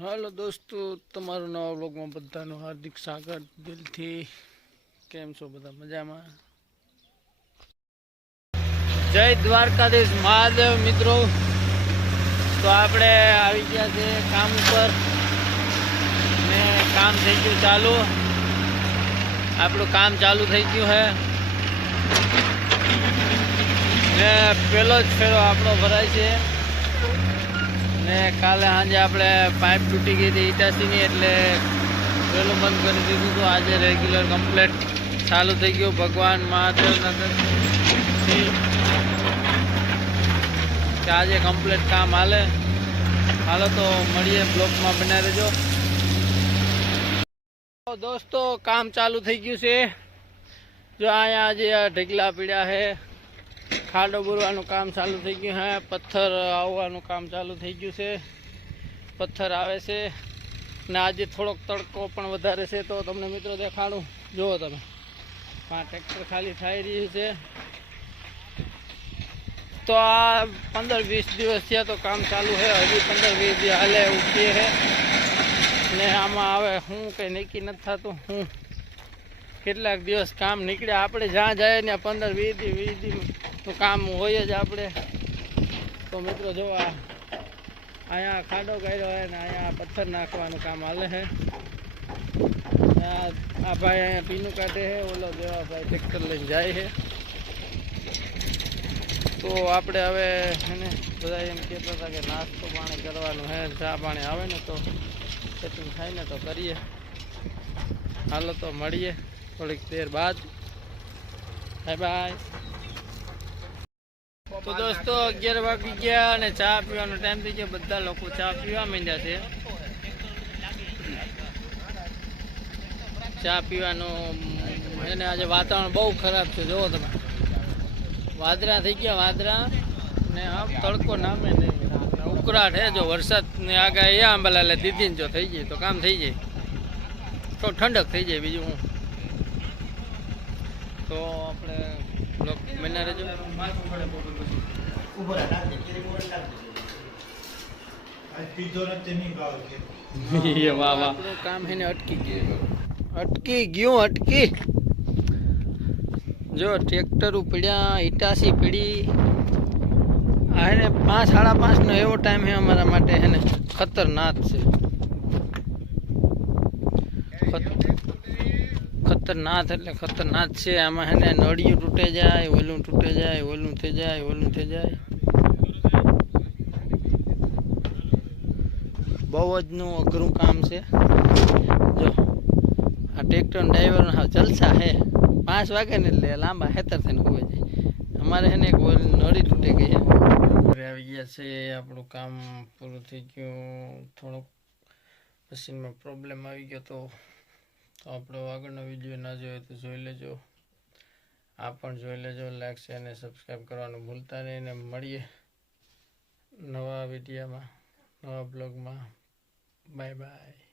હાલો દોસ્તો, તમારું નવા વ્લોગમાં બધાનું હાર્દિક સ્વાગત દિલથી. કેમ છો બધા? મજામાં? જય દ્વારકાધીશ મહાદેવ મિત્રો. તો આપણે આવી ગયા છે કામ ઉપર ને કામ થઈ ગયું ચાલુ. આપણું કામ ચાલુ થઈ ગયું છે ને પેલો જ ફેરો આપણો ભરાય છે ને કાલે સાંજે આપણે પાઇપ તૂટી ગઈ હતી ઇટાસીની, એટલે પેલું બંધ કરી દીધું હતું. આજે રેગ્યુલર કમ્પ્લેટ ચાલુ થઈ ગયું. ભગવાન મહાદેવના દર્શનથી કે આજે કમ્પ્લેટ કામ હાલો તો મળીએ, બ્લોકમાં બનાવી દેજો. દોસ્તો કામ ચાલુ થઈ ગયું છે. જો અહીંયા આજે ઢગલા પીડ્યા છે. ખાડો બોરવાનું કામ ચાલુ થઈ ગયું છે. પથ્થર આવવાનું કામ ચાલુ થઈ ગયું છે. પથ્થર આવે છે ને આજે થોડોક તડકો પણ વધારે છે, તો તમને મિત્રો દેખાડું. જુઓ તમે, આ ટ્રેક્ટર ખાલી થઈ રહ્યું છે. તો આ 15-20 દિવસ થયા તો કામ ચાલુ છે. હજી 15-20 દિવસ હાલે ઉઠીએ છે ને આમાં હવે હું કંઈ નક્કી નથી થતું. હું કેટલાક દિવસ કામ નીકળ્યા, આપણે જ્યાં જાય ને 15-20 દિવસનું કામ હોય જ આપણે. તો મિત્રો જો અહીંયા ખાડો કર્યો હોય ને અહીંયા પથ્થર નાખવાનું કામ હાલે છે. આ ભાઈ અહીંયા પીનું કાઢે છે, ઓલો જેવા ભાઈ ટ્રેક્ટર લઈને જાય છે. તો આપણે હવે એને બધા એમ કહેતા હતા કે નાસ્તો પાણી કરવાનું છે, ચા પાણી આવે ને તો સેટિંગ થાય ને તો કરીએ. હાલો તો મળીએ થોડીક દેર બાદ. Bye bye. તો દોસ્તો 11 વાગી ગયા અને ચા પીવાનો ટાઈમ થઈ ગયો. બધા લોકો ચા પીવા માંડ્યા છે. ચા પીવાનું એને આજે વાતાવરણ બહુ ખરાબ છે. જુઓ તમે, વાદળા થઈ ગયા, વાદળા ને આમ તડકો નામે નહીં, ઉકળાટ હે. જો વરસાદની આગાહી આંબાલાલે દીધી ને જો થઈ જાય તો કામ થઈ જાય, તો ઠંડક થઈ જાય. બીજું હું તો આપણે બ્લોક બના રહેજો. વાહ વાહ, કામ છે ને અટકી ગયું. જો ટ્રેક્ટર ઉપડ્યા, ઇટાસી પીડી. આ હે ને 5-5:30 નો એવો ટાઈમ છે અમારા માટે, હે ને ખતરનાક છે. ખતરનાક એટલે ખતરનાક છે. આમાં હે ને નળિયું તૂટે જાય, ઓલું તૂટે જાય, ઓલું થઈ જાય. બહુ જ નું અઘરું કામ છે. જો આ ટ્રેક્ટર ડ્રાઈવર જલસા હે. 5 વાગે ને એટલે લાંબા હેતર થઈને હોઈ જાય. અમારે હે ને એક નળી તૂટી ગઈ છે. આવી ગયા છે, આપણું કામ પૂરું થઈ ગયું. થોડોક મશીનમાં પ્રોબ્લેમ આવી ગયો તો આપણો આગળનો વિડીયો ના જોયો તો જોઈ લેજો. આ પણ જોઈ લેજો. લાઈક શેર અને સબસ્ક્રાઈબ કરવાનું ભૂલતા નહીં. ને મળીએ નવા વિડીયોમાં, નવા બ્લોગમાં. Bye bye.